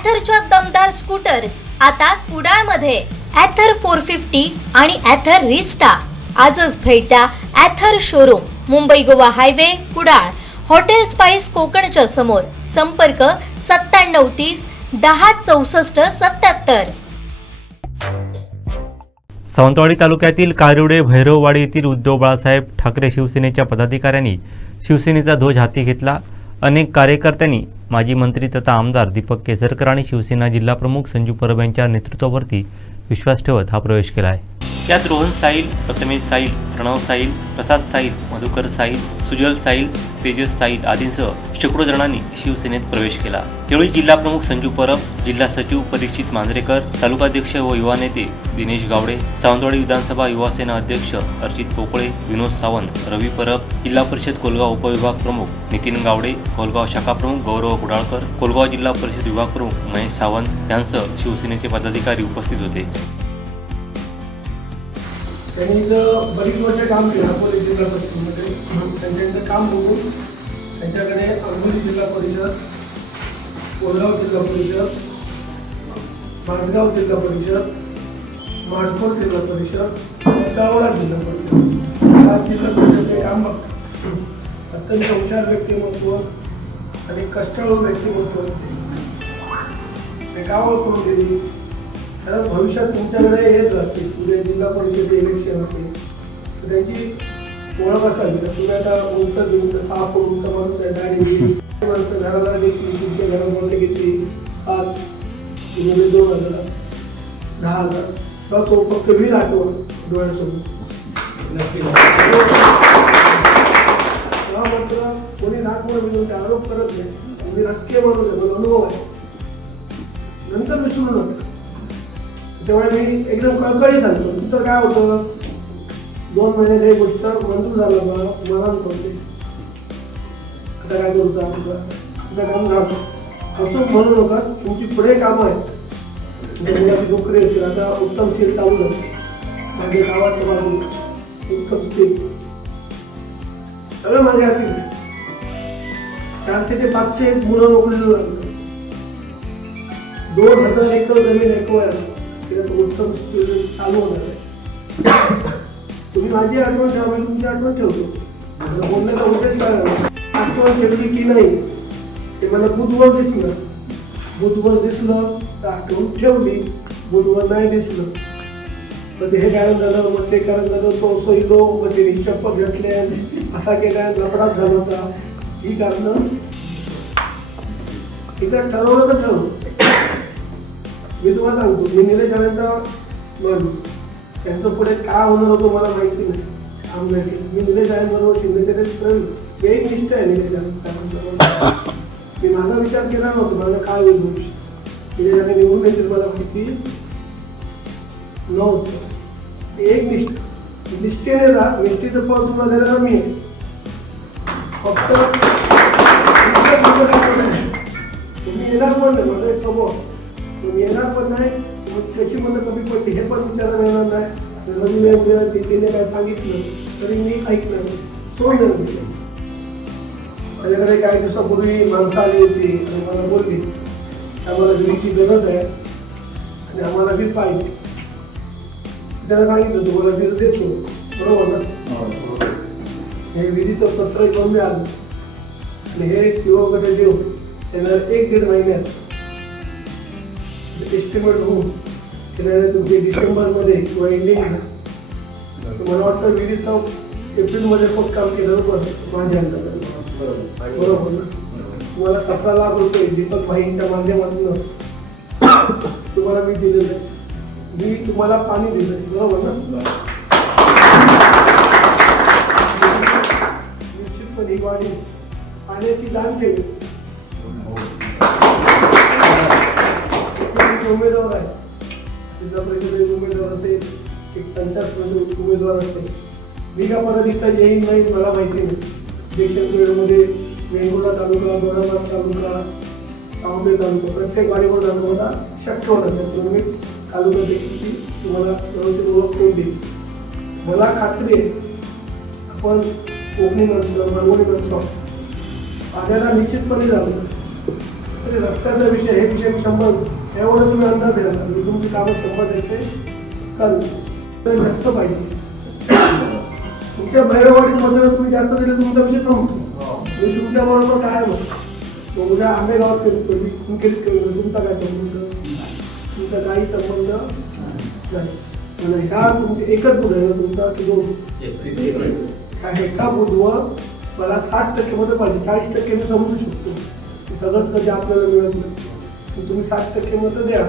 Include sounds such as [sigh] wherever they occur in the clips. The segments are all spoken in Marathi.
ॲथरच्या दमदार स्कूटर्स आता कुडाळमध्ये. ॲथर फोर फिफ्टी आणि ॲथर रिस्टा आजच भेट द्या Ather showroom Mumbai Goa highway Kudal. Hotel spice कोकणच्या समोर. संपर्क सत्त्याण्णव तीस दहा चौसष्ट सत्याहत्तर सावंतवाडी तालुक्यातील कारुडे भैरववाडी येथील उद्धव बाळासाहेब ठाकरे शिवसेनेच्या पदाधिकाऱ्यांनी शिवसेनेचा ध्वज हाती घेतला. अनेक कार्यकर्त्यांनी माजी मंत्री तथा आमदार दीपक केसरकर आणि शिवसेना जिल्हाप्रमुख संजू परब यांच्या नेतृत्वावरती विश्वास ठेवत हा प्रवेश केला आहे. यात रोहन साईल प्रथमेश साईल प्रणव साईल प्रसाद साईल मधुकर साईल सुजल साईल तेजस साईल आदींसह शेकडो जणांनी शिवसेनेत प्रवेश केला. यावेळी जिल्हाप्रमुख संजू परब जिल्हा सचिव परीक्षित मांजरेकर तालुकाध्यक्ष व युवा नेते दिनेश गावडे सावंतवाडी विधानसभा युवा सेना अध्यक्ष अर्चित पोकळे विनोद सावंत रवी परब जिल्हा परिषद कोलगाव उपविभाग प्रमुख नितीन गावडे कोलगाव शाखा प्रमुख गौरव कुडाळकर कोलगाव जिल्हा परिषद विभाग प्रमुख महेश सावंत यांसह शिवसेनेचे पदाधिकारी उपस्थित होते. त्यांनी इथं बरीच वर्ष काम केलं अकोले जिल्हा परिषदमध्ये. त्यांच्याकडे काम बघून त्यांच्याकडे अंबोली जिल्हा परिषद कोलगाव जिल्हा परिषद माणगाव जिल्हा परिषद माडकोट जिल्हा परिषद आणि कावडा जिल्हा परिषद. हा जिल्हा परिषदचे काम अत्यंत हुशार व्यक्तिमत्व आणि कष्टाळू व्यक्तिमत्व ते गावं करून दिली तर भविष्यात तुमच्याकडे येत लागते पुढे जिल्हा परिषद इलेक्शन त्याची ओळख असावी. तर तुम्ही आता उंच देऊन तर उंच माणूस आहे गाडी घेतली [laughs] माणसं घराला घेतली तुमच्या घरामध्ये घेतली. पाच तुम्ही दोन हजार दहा हजार. किंवा तो फक्त वीर आठवण डोळ्यासमोर. तेव्हा मात्र कोणी नागपूर मिळून ते आरोप करत नाही. तुम्ही राजकीय माणूस आहे मला अनुभव आहे. नंतर विसरू नका. तेव्हा मी एकदम कळकळीत झालो नंतर काय होतं? दोन महिन्यात हे गोष्ट मंजूर झालं बा मला पडते आता काय करू आता? काम राहतो? असं म्हणू नका तुमची पुढे कामं आहेत. म्हणजे मुलाची नोकरी असेल आता उत्तम स्थिर चालू झालं. माझ्या गावाचं बाजू उत्तम स्थिर सगळं माझ्या हाती. चारशे ते पाचशे मुलं नोकरीला लागलं. दोन हजार एकर जमीन एकवायला. त्याच्यात उत्तम स्थिर चालू होणार आहे. तुम्ही माझी आठवण ठेवा मी तुमची आठवण ठेवतो. माझं बोलणं तर होतेच आहे? आठवण ठेवली की नाही ते मला बुधवर दिसलं. बुधवर दिसलं तर आठवण ठेवली बुधवर नाही दिसलं. तर हे काय झालं मग ते कारण झालं तो सोयलो मग ते चप्पल घेतले असा केला लफडात झाला होता. ही कारण इथं ठरवलं तर ठरवलं. मी तुम्हाला सांगतो मी निलेश राणेंचा माणूस. त्यांचं पुढे काय होणार होतं मला माहिती नाही. आमदार मी निलेश राणेंबरोबर शिंदेकडे प्रेम ते एक आहे निलेश राणेंचा मी माझा विचार केला नव्हता माझा काय होईल भविष्य निलेशाने निवडून येतील मला माहिती नव्हतं. एक निष्ठा निष्ठेने जा निष्ठेचं पद तुम्हाला देणार मी आहे. फक्त तुम्ही येणार पण नाही माझा एक स्वभाव तुम्ही येणार पण नाही मग कशी मला कमी पडते हे पण विचार वेळ तिने काय सांगितलं तरी मी ऐकलं. सोडलं नाही. माझ्याकडे काही दिवसापूर्वी माणसं आली होती आणि मला बोलली आम्हाला विहिरीची गरज आहे आणि आम्हाला वीज पाहिजे. त्याला सांगितलं तुम्हाला वीज देतो. बरोबर ना? हे विधीचं पत्र घेऊन मी आलो. आणि हे शिवगड देव त्यांना एक दीड महिन्यात एस्टिमेट होऊन त्याला तुमचे डिसेंबरमध्ये किंवा एंडिंगला मला वाटतं विधीचं एप्रिलमध्ये पण काम केलं बरं माझ्या अंदाजाने. बरोबर ना? तुम्हाला सतरा लाख रुपये दीपक भाईंच्या माध्यमातून तुम्हाला मी दिलेलं आहे मी तुम्हाला पाणी दिलं आहे बरोबर ना? निश्चितपणे पाणी पाण्याची दान केली. उमेदवार आहे. जिल्हा परिषदेचे उमेदवार असेल एक पंचायत उमेदवार असेल. मी का परत इथं येईन नाही मला माहिती नाही. देशांमध्ये वेंगुर्ला तालुका गोराबाद तालुका सावंगे तालुका प्रत्येक वाडीवर तालुका शक्य होणार नाही. मी तालुका देखील तुम्हाला व्यवस्थित ओळख करून देईल मला खात्री आहे आपण कोकणी माणसं मालवणी माणसं पाण्याला निश्चितपणे जाऊ रस्त्याचा विषय हे विषय मी शंभर त्यामुळे तुम्ही अंदाज घ्या. मी तुमची कामं शंभर टक्के करू. तर जास्त पाहिजे. तुमच्या भैरवाडीमध्ये तुम्ही जास्त दिले तुमचा विषय संपतो. मी तुमच्या बरोबर काय मग उद्या आंबे गावात केली केली तुमचा काय संबंध? तुमचा काही संबंध नाही. ह्या तुमचे एकच बुध आहे तुमचा ह्या एका बुधवर मला साठ टक्के मध्ये पाहिजे. चाळीस टक्के मी समजू शकतो. की सगळंच कधी आपल्याला मिळत नाही. तुम्ही साठ टक्के मतं द्या.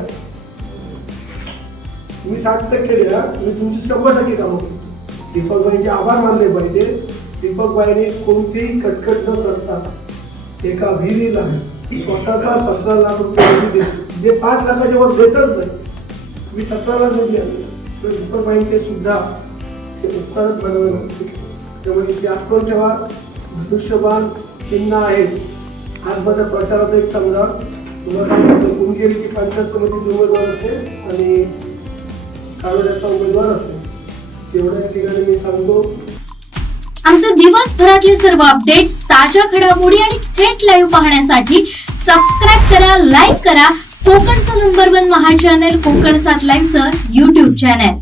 तुम्ही साठ टक्के द्या तुम्ही तुमची शंभर टक्के कामं करू. दीपकबाईंचे आभार मानले पाहिजे. दीपकबाईने कोणतीही कटकट न करता एका विहिरीला स्वतःचा सतरा लाख रुपये दिले. जे पाच लाखाच्या वर देतच नाही. मी सतरा लाख रुपये तर दीपकबाईंचे सुद्धा ते उपकारच बनवले त्यामुळे जास्त जेव्हा ठेवा धनुष्यबाण चिन्ह आहेत आज प्रचाराचा एक चांगला तुम्हाला पंचायत समितीचे उमेदवार असेल आणि कागदाचा उमेदवार असेल एवढ्या ठिकाणी मी सांगतो. आमचे दिवसभरातले सर्व अपडेट्स ताज्या घडामोडी आणि थेट लाईव्ह पाहण्यासाठी सबस्क्राईब करा लाईक करा. कोकणचं number one Maha channel Konkan सात लाईव्हचं युट्यूब चॅनल